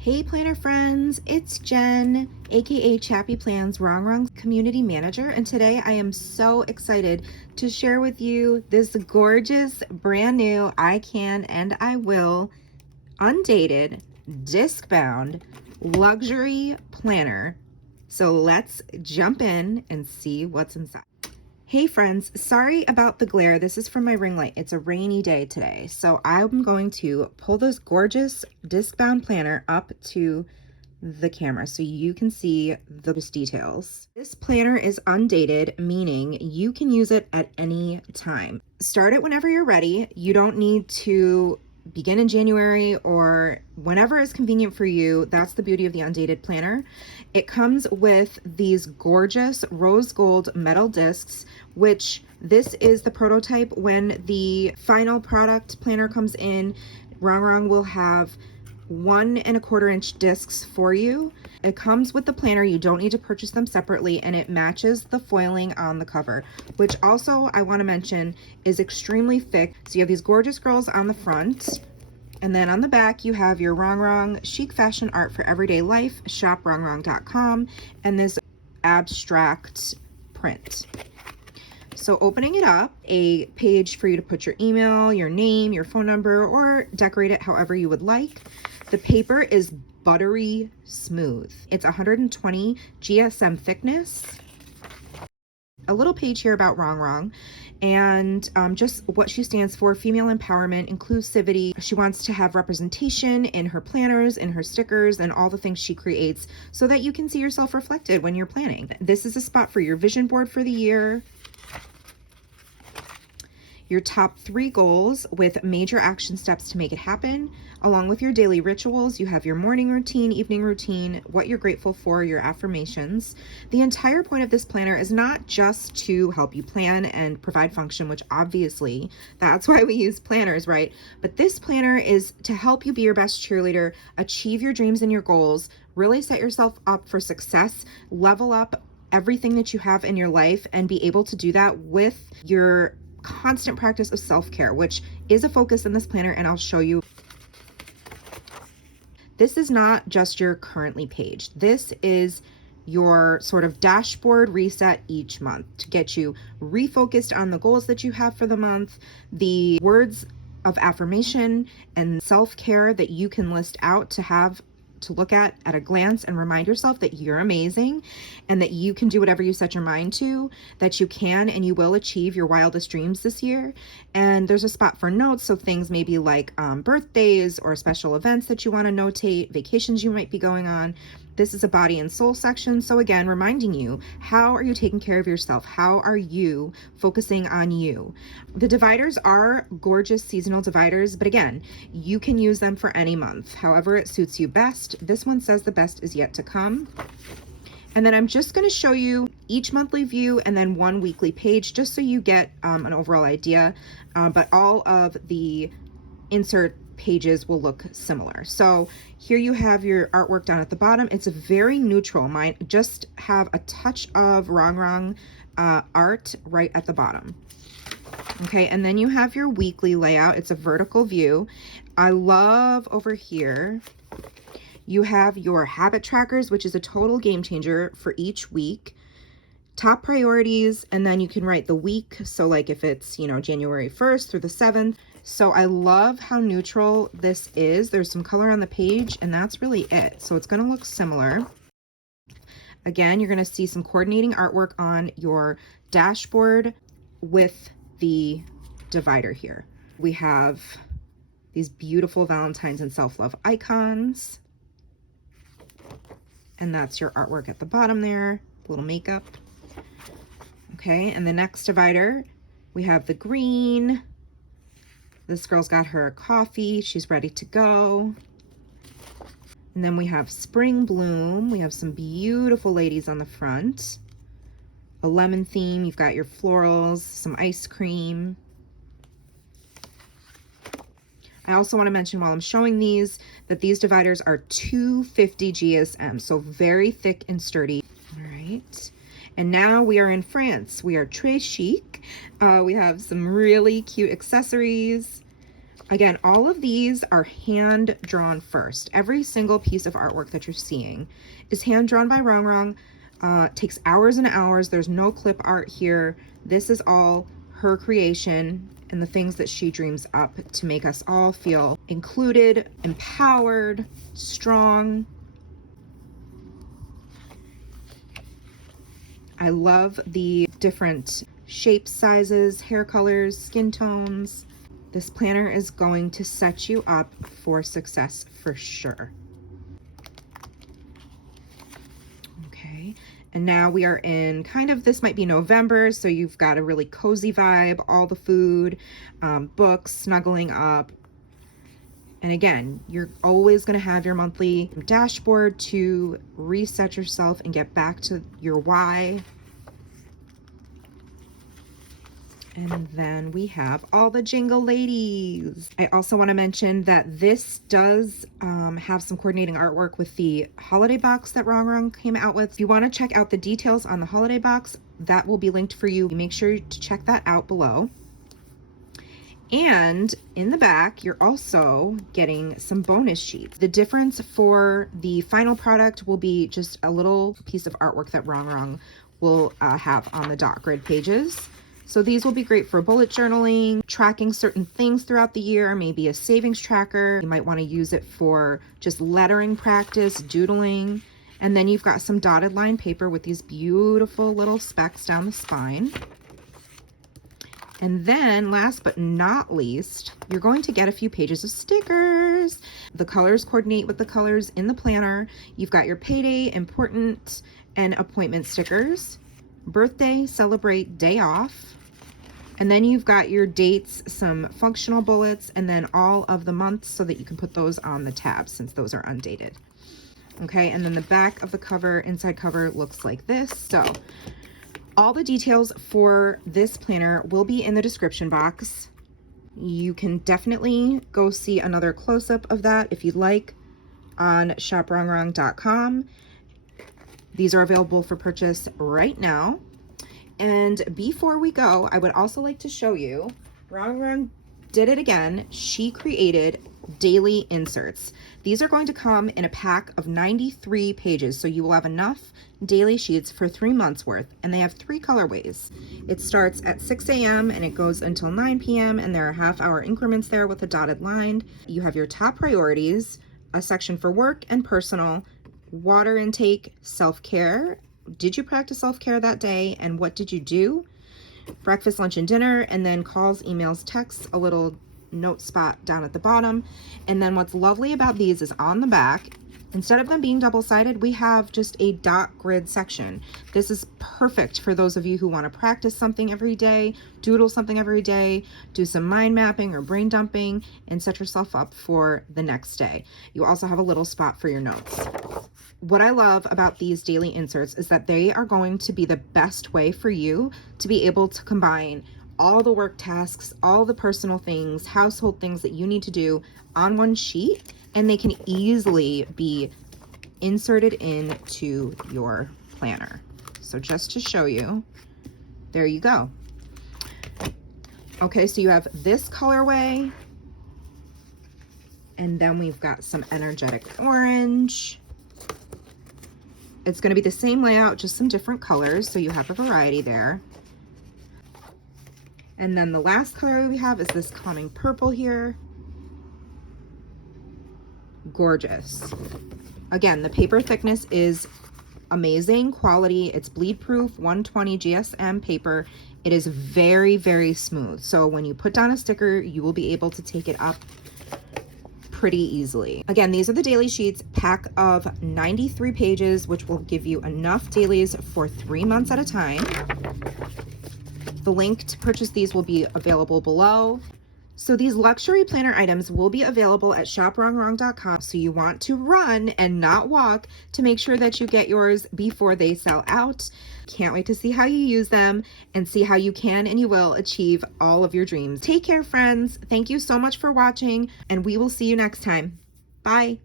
Hey planner friends, it's Jen, aka Chappy Plan's Rongrong community manager, and today I am so excited to share with you this gorgeous brand new I can and I will undated disc bound luxury planner. So let's jump in and see what's inside. Hey friends, sorry about the glare. This is from my ring light. It's a rainy day today. So I'm going to pull this gorgeous disc bound planner up to the camera so you can see those details. This planner is undated, meaning you can use it at any time. Start it whenever you're ready. You don't need to begin in January or whenever is convenient for you. That's the beauty of the undated planner. It comes with these gorgeous rose gold metal discs, which this is the prototype. When the final product planner comes in, Rongrong will have 1¼ inch discs for you. It comes with the planner. You don't need to purchase them separately, and it matches the foiling on the cover, which also I want to mention is extremely thick. So you have these gorgeous girls on the front, and then on the back you have your Rongrong chic fashion art for everyday life, shop rongrong.com, and this abstract print. So opening it up, a page for you to put your email, your name, your phone number, or decorate it however you would like. The paper is buttery smooth. It's 120 GSM thickness. A little page here about Rongrong and just what she stands for: female empowerment, inclusivity. She wants to have representation in her planners, in her stickers, and all the things she creates so that you can see yourself reflected when you're planning. This is a spot for your vision board for the year, your top 3 goals with major action steps to make it happen. Along with your daily rituals, you have your morning routine, evening routine, what you're grateful for, your affirmations. The entire point of this planner is not just to help you plan and provide function, which obviously that's why we use planners, right? But this planner is to help you be your best cheerleader, achieve your dreams and your goals, really set yourself up for success, level up everything that you have in your life, and be able to do that with your constant practice of self-care, which is a focus in this planner, and I'll show you. This is not just your currently page. This is your sort of dashboard reset each month to get you refocused on the goals that you have for the month, the words of affirmation and self-care that you can list out to have to look at a glance and remind yourself that you're amazing and that you can do whatever you set your mind to, that you can and you will achieve your wildest dreams this year. And there's a spot for notes, so things maybe like birthdays or special events that you want to notate, vacations you might be going on. This is a body and soul section. So again, reminding you, how are you taking care of yourself? How are you focusing on you? The dividers are gorgeous seasonal dividers, but again, you can use them for any month, however it suits you best. This one says the best is yet to come. And then I'm just going to show you each monthly view and then one weekly page, just so you get an overall idea. But all of the insert pages will look similar. So here you have your artwork down at the bottom. It's a very neutral. Mine just have a touch of Rongrong art right at the bottom. Okay, and then you have your weekly layout. It's a vertical view. I love over here, you have your habit trackers, which is a total game changer for each week. Top priorities, and then you can write the week. So like if it's, January 1st through the 7th. So I love how neutral this is. There's some color on the page, and that's really it. So it's going to look similar. Again, you're going to see some coordinating artwork on your dashboard with the divider here. We have these beautiful Valentine's and self-love icons. And that's your artwork at the bottom there, a little makeup. Okay, and the next divider, we have the green. This girl's got her coffee. She's ready to go. And then we have spring bloom. We have some beautiful ladies on the front. A lemon theme. You've got your florals, some ice cream. I also want to mention while I'm showing these that these dividers are 250 GSM, so very thick and sturdy. All right. And now we are in France. We are très chic. We have some really cute accessories. Again, all of these are hand drawn first. Every single piece of artwork that you're seeing is hand drawn by Rongrong. Takes hours and hours. There's no clip art here. This is all her creation and the things that she dreams up to make us all feel included, empowered, strong. I love the different shapes, sizes, hair colors, skin tones. This planner is going to set you up for success for sure. Okay, and now we are in kind of, this might be November, so you've got a really cozy vibe, all the food, books, snuggling up. And again, you're always going to have your monthly dashboard to reset yourself and get back to your why. And then we have all the jingle ladies. I also want to mention that this does have some coordinating artwork with the holiday box that Rongrong came out with. If you want to check out the details on the holiday box, that will be linked for you. Make sure to check that out below. And in the back, you're also getting some bonus sheets. The difference for the final product will be just a little piece of artwork that Rongrong will have on the dot grid pages. So these will be great for bullet journaling, tracking certain things throughout the year, maybe a savings tracker. You might want to use it for just lettering practice, doodling. And then you've got some dotted line paper with these beautiful little specks down the spine. And then last but not least, you're going to get a few pages of stickers. The colors coordinate with the colors in the planner. You've got your payday, important, and appointment stickers, birthday, celebrate, day off. And then you've got your dates, some functional bullets, and then all of the months so that you can put those on the tabs since those are undated. Okay, and then the back of the cover, inside cover, looks like this. So all the details for this planner will be in the description box. You can definitely go see another close-up of that if you'd like on shoprongrong.com. These are available for purchase right now. And before we go, I would also like to show you, Rongrong did it again. She created daily inserts. These are going to come in a pack of 93 pages, so you will have enough daily sheets for 3 months worth, and they have 3 colorways. It starts at 6 a.m. and it goes until 9 p.m. and there are half-hour increments there with a dotted line. You have your top priorities, a section for work and personal, water intake, self-care. Did you practice self-care that day and what did you do? Breakfast, lunch, and dinner, and then calls, emails, texts, a little note spot down at the bottom. And then what's lovely about these is on the back, instead of them being double-sided, we have just a dot grid section. This is perfect for those of you who want to practice something every day, doodle something every day, do some mind mapping or brain dumping, and set yourself up for the next day. You also have a little spot for your notes. What I love about these daily inserts is that they are going to be the best way for you to be able to combine all the work tasks, all the personal things, household things that you need to do on one sheet, and they can easily be inserted into your planner. So just to show you, there you go. Okay, so you have this colorway, and then we've got some energetic orange. It's going to be the same layout, just some different colors, so you have a variety there. And then the last color we have is this calming purple here. Gorgeous. Again, the paper thickness is amazing quality. It's bleed proof, 120 GSM paper. It is very, very smooth. So when you put down a sticker, you will be able to take it up pretty easily. Again, these are the daily sheets, pack of 93 pages, which will give you enough dailies for 3 months at a time. The link to purchase these will be available below. So these luxury planner items will be available at shoprongrong.com. So you want to run and not walk to make sure that you get yours before they sell out. Can't wait to see how you use them and see how you can and you will achieve all of your dreams. Take care, friends. Thank you so much for watching, and we will see you next time. Bye.